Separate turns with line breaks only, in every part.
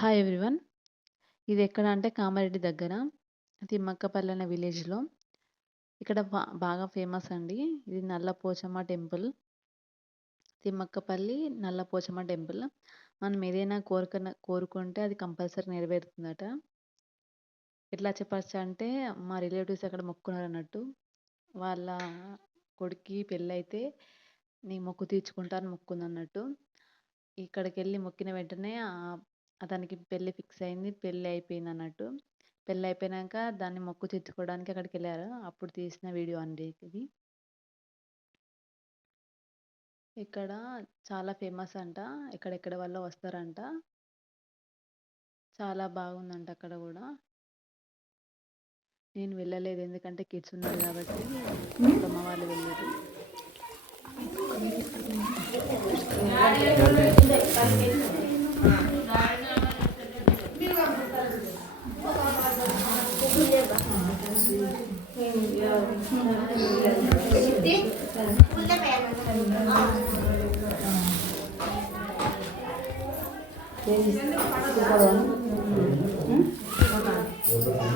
Hi everyone. ఇది ఎక్కడ అంటే కామారెడ్డి దగ్గర తిమ్మక్కపల్లి అనే విలేజ్‌లో. ఇక్కడ బాగా ఫేమస్ అండి. ఇది నల్లపోచమ్మ టెంపుల్. తిమ్మక్కపల్లి నల్లపోచమ్మ టెంపుల్. మనం ఏదైనా కోరిక కోరుకుంటే అది కంపల్సరీ నెరవేరుతుందట. ఎట్లా చెప్పచ్చు అంటే మా రిలేటివ్స్ అక్కడ మొక్కున్నారు అన్నట్టు వాళ్ళ కొడుక్కి పెళ్ళైతే నీ మొక్కు తీర్చుకుంటాను మొక్కుంది అన్నట్టు ఇక్కడికి వెళ్ళి మొక్కిన వెంటనే అతనికి పెళ్ళి ఫిక్స్ అయింది. పెళ్ళి అయిపోయింది అన్నట్టు పెళ్ళి అయిపోయాక దాన్ని మొక్కు తెచ్చుకోవడానికి అక్కడికి వెళ్ళారు అప్పుడు తీసిన వీడియో అండి ఇది. ఇక్కడ చాలా ఫేమస్ అంట. ఎక్కడెక్కడ వాళ్ళు వస్తారంట. చాలా బాగుందంట అక్కడ కూడా నేను వెళ్ళలేదు. ఎందుకంటే కిడ్స్ ఉన్నారు కాబట్టి అమ్మ వాళ్ళు వెళ్ళిర్రు.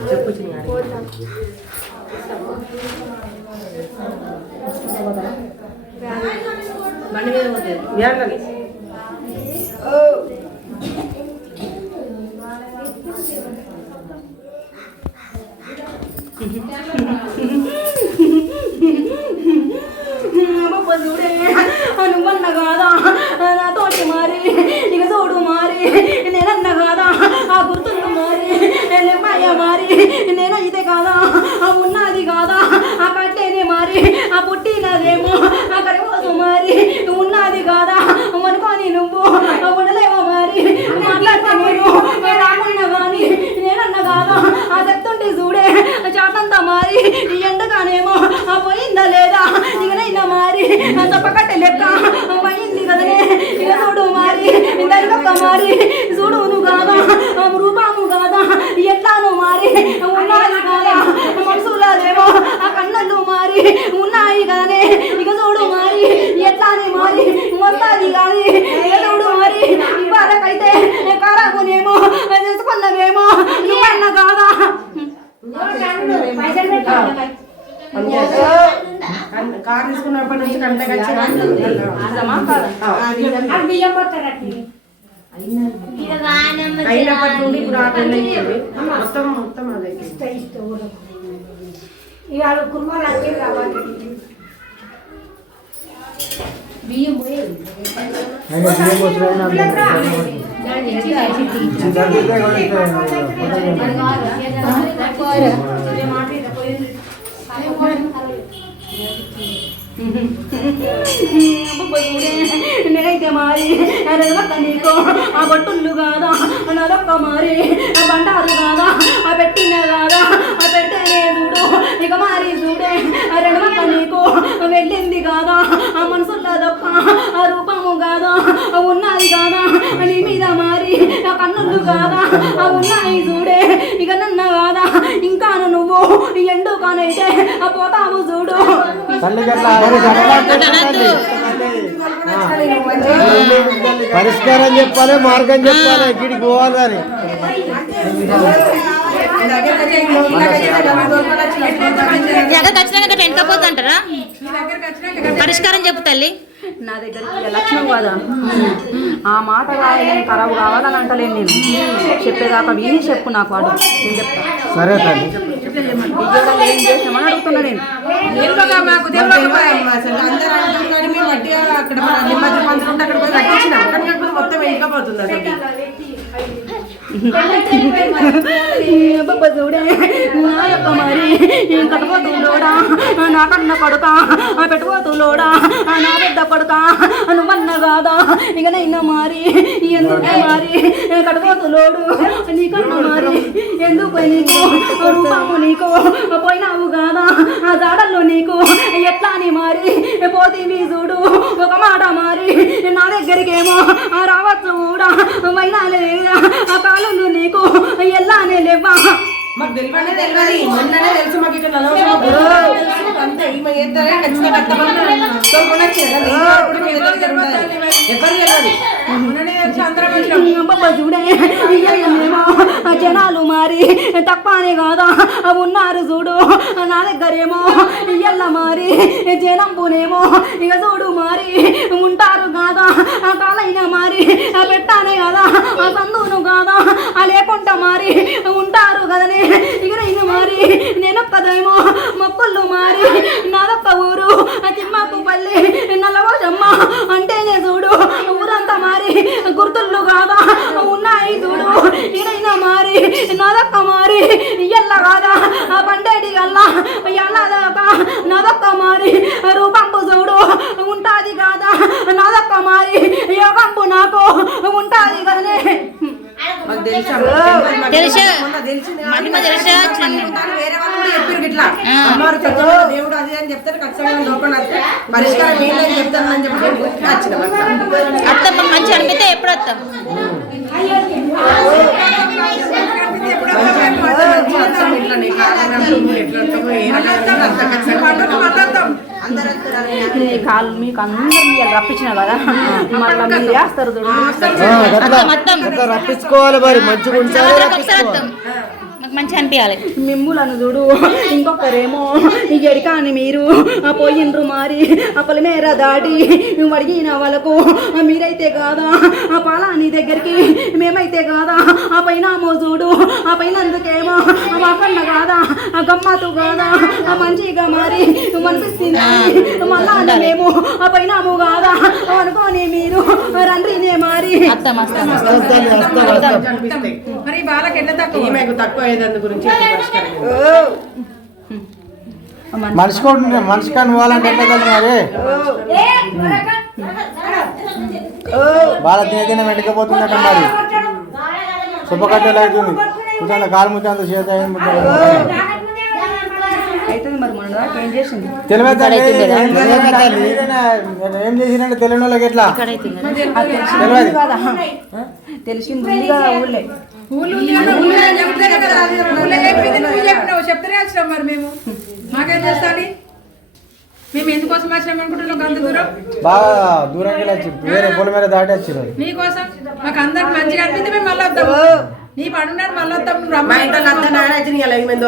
చెప్పు చిన్నారి బండి మీద పోతుంది వ్యాన్లని
చూడే కాదా నాతోటి మారి ఇక చూడు మారి నేనన్న కాదా ఆ గుర్తులు మారి. లేమయ్య మారి? నేను ఇదే కాదా? ఆ ఉన్నది కాదా? ఆ కట్టేనే మారి. ఆ పుట్టినదేమో? ఆ కరిపోసు మారి. ఉన్నది కాదా? అనుకోని నువ్వు. ఆ ఉండలేవో మారి? మాట్లాడితే నేను. రామన్న కానీ నేనన్న కాదా? ఆ చెప్తుంటే చూడే. చాటంతా మారి ఎండగానేమో. ఆ పోయిందా లేదా? ఇకనైనా మారి. తప్పకట్టే లెక్క. పోయింది కదనే. ఇక చూడు మారి. ఇంత మారి చూడు నువ్వు కాదా ఆ రూపము కాదా ఎట్లాను మారి ఉన్నది కాదా మనసులాదేమో ఆ కన్నళ్ళు మారి ఉన్నాయి కదనే ఇక చూడు మారి ఎట్లానే మారి వస్తాది కానీ ఇక చూడు మరి ఇవాళకైతే కారాకునేమో తెలుసుకున్నవేమో నువ్వన్న కాదా
కార్ తీసుకున్నప్పటి నుంచి కంటే అయినప్పటి నుండి ఇప్పుడు ఆ మొత్తం మొత్తం అదే
ఇవాళ కుర్మాలు కావాలి బియ్యం పోయి
ఆయన బియ్యం పోసుకొని నాకు చిన్నపిల్లే
నేనైతే మారి రెలవక్క నీకు ఆ బొట్టుళ్ళు కాదా నలొక్క మారి ఆ బండారు కాదా ఆ పెట్టిన కాదా ఆ పెట్టనే చూడు ఇక మారి చూడే ఆ రెలవక్క నీకు వెళ్ళింది కాదా ఆ మనసులో ఆ రూపము కాదా ఆ ఉన్నది కాదా నీ మీద మారి ఆ కన్నులు కాదా ఆ ఉన్నాయి చూడే ఇక నన్న ఎండు కానైతే ఆ పోతావు చూడు.
పరిష్కారం చెప్పాలి మార్గం చెప్పాలి ఇక్కడికి పోవాలని.
జగ ఖచ్చితంగా వెనకపోతే అంటారా? పరిష్కారం చెప్పు తల్లి.
నా దగ్గరికి లక్ష్మం కాదా. ఆ మాట నేను ఖరాబు కావాలని అంటలేను నేను. చెప్పేదాకా విని చెప్పు నాకు వాడు. నేను చెప్తా.
సరే తల్లి.
మాకు అక్కడ అక్కడ పోయి కట్టించినాం మొత్తం వెళ్ళిపోతుంది అసలు
చూడే నా యొక్క మరి కట్టుకోతులోడా నా కన్న కొడుక పెట్టుకోతులోడా నా పెద్ద కొడుక నువ్వన్న కాదా ఇక నైనా మారి ఎందుకు మారి కట్టుకోతులోడు నీకన్న మారి ఎందుకు నీకు రూపము నీకు పోయినావు కాదా ఆ జాడల్లో నీకు ఎట్లా అని మారి పోతీవి చూడు ఒక మాట మారి నా దగ్గరికేమో రావచ్చు కూడా మైనా లేదా కాలంలో నీకు ఎల్లానే లేవా?
మాకు మొన్ననే తెలుసు అంతే ఈమె చేస్తారే ఖచ్చితంగా. ఎవరు
ఇయ్యేమో జనాలు మారి. తక్కువనే కాదా? ఉన్నారు చూడు. నా దగ్గరేమో. ఇయ్యల్ల మారి. జనం పునేమో ఇక చూడు మారి. ఉంటారు కాదా? కాలైన మారి. పెట్టానే కాదా ఆ లేకుండా మారి ఉంటారు కదనే? ఇక ఇంక మారి నేనొక్కదేమో మొక్కుళ్ళు మారి నాదప్ప ఊరు ఆ తిమ్మకు పల్లి నల్లవోజమ్మ అంటే నేను ఊరంతా మారి గుర్తుళ్ళు కాదా ఉన్నాయి చూడు ఈడైనా మారి నాదొక్క మారి ఇయ్యల్ల కాదా ఆ పండేటి గల్లా ఎల్లదాక నాదొక్క మారి రూపంపు చూడు ఉంటాది కాదా నాదొక్క మారి యోగంపు నాకు ఉంటాది కదనే
మాకు తెలుసా
తెలుసా?
మొన్న తెలిసింది
మహిమ తెలుసా? చిన్న.
కానీ వేరే వాళ్ళు కూడా చెప్పారు ఇట్లా అమ్మవారు చక్కగా దేవుడు అది అని చెప్తారు ఖచ్చితంగా లోపల పరిష్కారం ఏంటని చెప్తాను అని చెప్పి వచ్చిన
అత్తమ్మ మంచి అనిపితే ఎప్పుడు వస్తాం
ఈ కాలు మీకు అందరినీ రప్పించిన కదా మళ్ళీ మీరు.
గట్లా రప్పించుకోవాలి మరి మంచిగా ఉంచాలి
మంచి అనిపించాలి
మిమ్ములను చూడు ఇంకొకరేమో ఈ ఎడికాని మీరు ఆ పోయిండ్రు మారి ఆ పొలిమేర దాటి నువ్వు అడిగిన వాళ్ళకు ఆ మీరైతే కాదా? ఆ పాలాని దగ్గరికి మేమైతే కాదా? ఆ పైన చూడు ఆ పైన అందుకేమో ఆ మాకన్న కాదా? ఆ గమ్మతు కాదా? ఆ మంచిగా మారి నువ్వు అనిపిస్తుంది? మళ్ళా మేము ఆ పైన కాదా? అనుకోని మీరు రండ్రినే మారి.
మరి బాలకి ఎట్లా తక్కువ? ఈమెకు తక్కువ గురించి
మనిషికి ఉంటుంది మనిషి కానీ పోవాలంటే ఎట్లా కదా మరి? బాగా తినే తిన వెంటకపోతుందట మరి. శుభకట్టెలు అవుతుంది కూర్చొని కాలు ముచ్చంత చేత
ఏం
చేసినంటే తెలియని వాళ్ళకి ఎట్లా?
తెలిసింది. తెలిసింది ఉంది కదా
చెప్పింది నువ్వు చెప్పినావు చెప్తేనే వచ్చినాం మరి మేము. మాకేం చేస్తాది మేము ఎందుకోసం వచ్చినాం అనుకుంటున్నాం అంత దూరం?
బాగా వేరే పొల మీద దాటి వచ్చారు
నీకోసం మాకు అందరికి మంచిగా అనిపిస్తే మేము మళ్ళీ వద్దాం. నీ పడున్నాడు మళ్ళీ వద్దాం నువ్వు రమ్మ ఇంట్లో అంతా నారాజు నీ అలా ఏమైంది